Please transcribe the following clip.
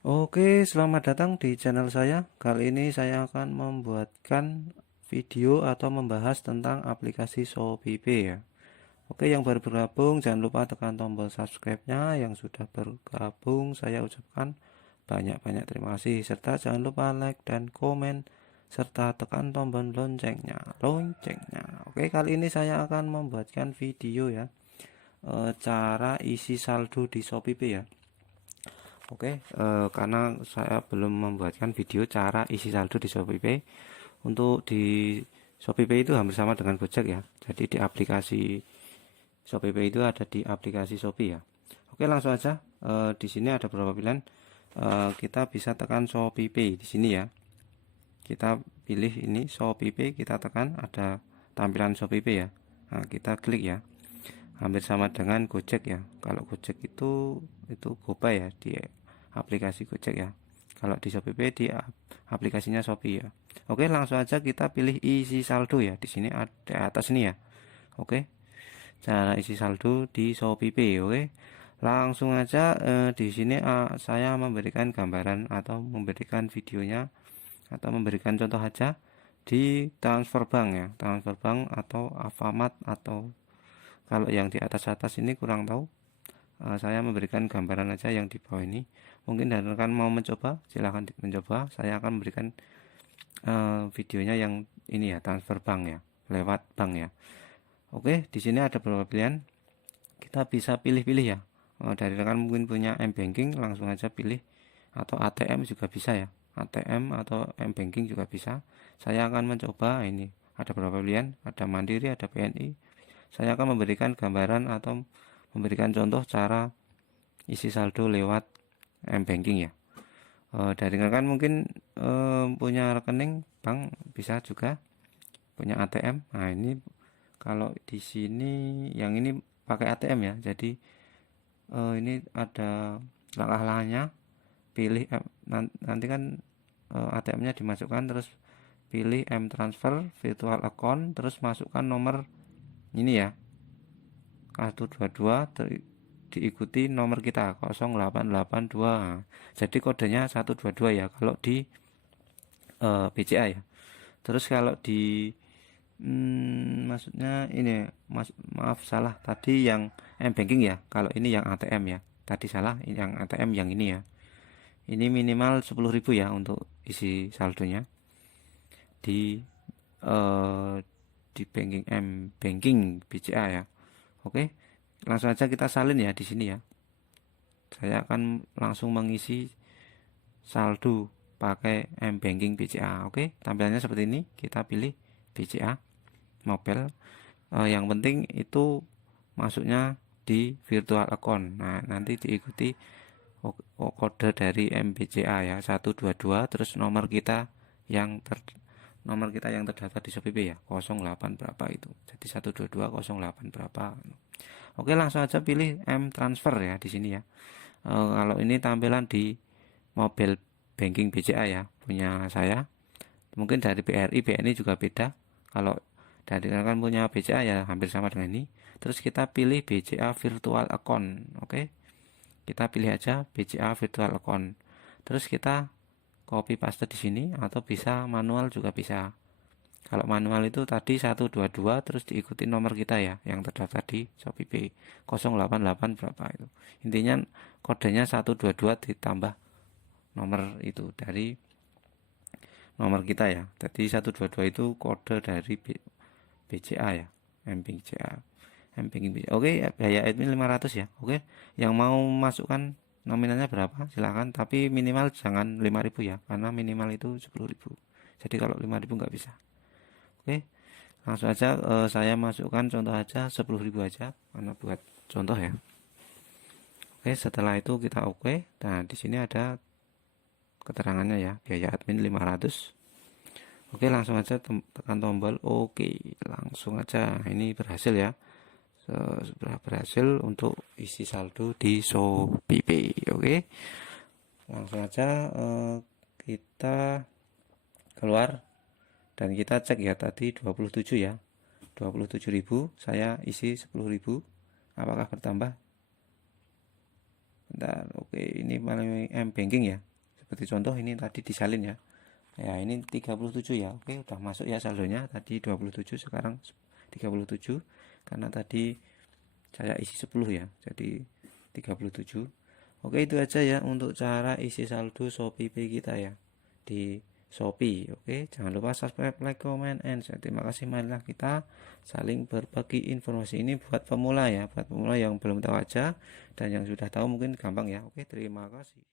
Oke, selamat datang di channel saya. Kali ini saya akan membuatkan video atau membahas tentang aplikasi Shopee ya. Oke, yang baru bergabung jangan lupa tekan tombol subscribe-nya. Yang sudah bergabung saya ucapkan banyak-banyak terima kasih. Serta jangan lupa like dan komen serta tekan tombol loncengnya. Oke, kali ini saya akan membuatkan video ya, cara isi saldo di Shopee ya. Oke, karena saya belum membuatkan video cara isi saldo di Shopee. Untuk di Shopee itu hampir sama dengan Gojek ya. Jadi di aplikasi Shopee itu ada di aplikasi Shopee ya. Oke, langsung aja. Di sini ada beberapa pilihan. Kita bisa tekan Shopee di sini ya. Kita pilih ini Shopee, kita tekan ada tampilan Shopee ya. Nah, kita klik ya. Hampir sama dengan Gojek ya. Kalau Gojek itu GoPay ya, di aplikasi Gojek ya. Kalau di Shopee di aplikasinya Shopee ya. Oke, langsung aja kita pilih isi saldo ya. Di sini ada atas ini ya. Oke. Cara isi saldo di Shopee. Oke. Langsung aja di sini saya memberikan gambaran atau memberikan videonya atau memberikan contoh aja di transfer bank ya. Transfer bank atau Alfamart atau kalau yang di atas-atas ini kurang tahu. Saya memberikan gambaran aja yang di bawah ini. Mungkin dan rekan mau mencoba, silahkan mencoba. Saya akan memberikan videonya yang ini ya, transfer bank ya, lewat bank ya. Oke, di sini ada beberapa pilihan. Kita bisa pilih-pilih ya. Dari rekan mungkin punya M-Banking, langsung aja pilih. Atau ATM juga bisa ya. ATM atau M-Banking juga bisa. Saya akan mencoba ini. Ada beberapa pilihan, ada Mandiri, ada BNI. Saya akan memberikan gambaran atau memberikan contoh cara isi saldo lewat M-Banking ya. Dari rekan mungkin punya rekening bank bisa juga punya ATM. Nah, ini kalau di sini yang ini pakai ATM ya. Jadi ini ada langkah-langkahnya. Pilih nanti kan ATM-nya dimasukkan, terus pilih M transfer virtual account, terus masukkan nomor ini ya, 122 diikuti nomor kita 0882. Jadi kodenya 122 ya kalau di BCA ya. Terus kalau di maksudnya ini maaf salah tadi yang M-Banking ya. Kalau ini yang ATM ya. Tadi salah, yang ATM yang ini ya. Ini minimal 10.000 ya untuk isi saldonya di eh, di banking M-Banking BCA ya. Oke. Langsung aja kita salin ya di sini ya. Saya akan langsung mengisi saldo pakai M-Banking BCA. Oke, tampilannya seperti ini. Kita pilih BCA mobile. Yang penting itu masuknya di virtual account. Nah, nanti diikuti kode dari MBCA ya 122, terus nomor kita yang terdaftar di Shopee ya 08 berapa itu. Jadi 122 08 berapa. Oke, langsung aja pilih M transfer ya di sini ya. Kalau ini tampilan di mobile banking BCA ya, punya saya. Mungkin dari BRI, BNI juga beda. Kalau dari kan punya BCA ya hampir sama dengan ini. Terus kita pilih BCA virtual account. Oke. Kita pilih aja BCA virtual account. Terus kita copy paste di sini atau bisa manual juga bisa. Kalau manual itu tadi 122 terus diikuti nomor kita ya yang terdaftar di Shopee 088 berapa itu. Intinya kodenya 122 ditambah nomor itu dari nomor kita ya. Jadi 122 itu kode dari BCA ya, MBCA. MBanking BCA. Oke, biaya admin 500 ya. Oke, yang mau masukkan nominalnya berapa silahkan, tapi minimal jangan 5.000 ya, karena minimal itu 10.000. Jadi kalau 5.000 nggak bisa. Oke, langsung aja saya masukkan contoh aja 10.000 aja, karena buat contoh ya. Oke, setelah itu kita oke. Nah, di sini ada keterangannya ya, biaya admin 500. Oke, langsung aja tekan tombol oke. Langsung aja, ini berhasil ya. Sudah berhasil untuk isi saldo di Shopee. Oke, langsung aja kita keluar dan kita cek ya, tadi 27 ya, 27.000 saya isi 10.000, apakah bertambah? Bentar, oke, ini melalui M-Banking ya. seperti contoh ini tadi disalin ya. Ya, ini 37 ya. Oke, udah masuk ya saldonya. Tadi 27, sekarang 37 karena tadi saya isi 10 ya. Jadi 37. Oke, itu aja ya untuk cara isi saldo Shopee Pay kita ya di Shopee. Oke, jangan lupa subscribe, like, comment, and share. Terima kasih, marilah kita saling berbagi informasi ini buat pemula ya, buat pemula yang belum tahu aja dan yang sudah tahu mungkin gampang ya. Oke, terima kasih.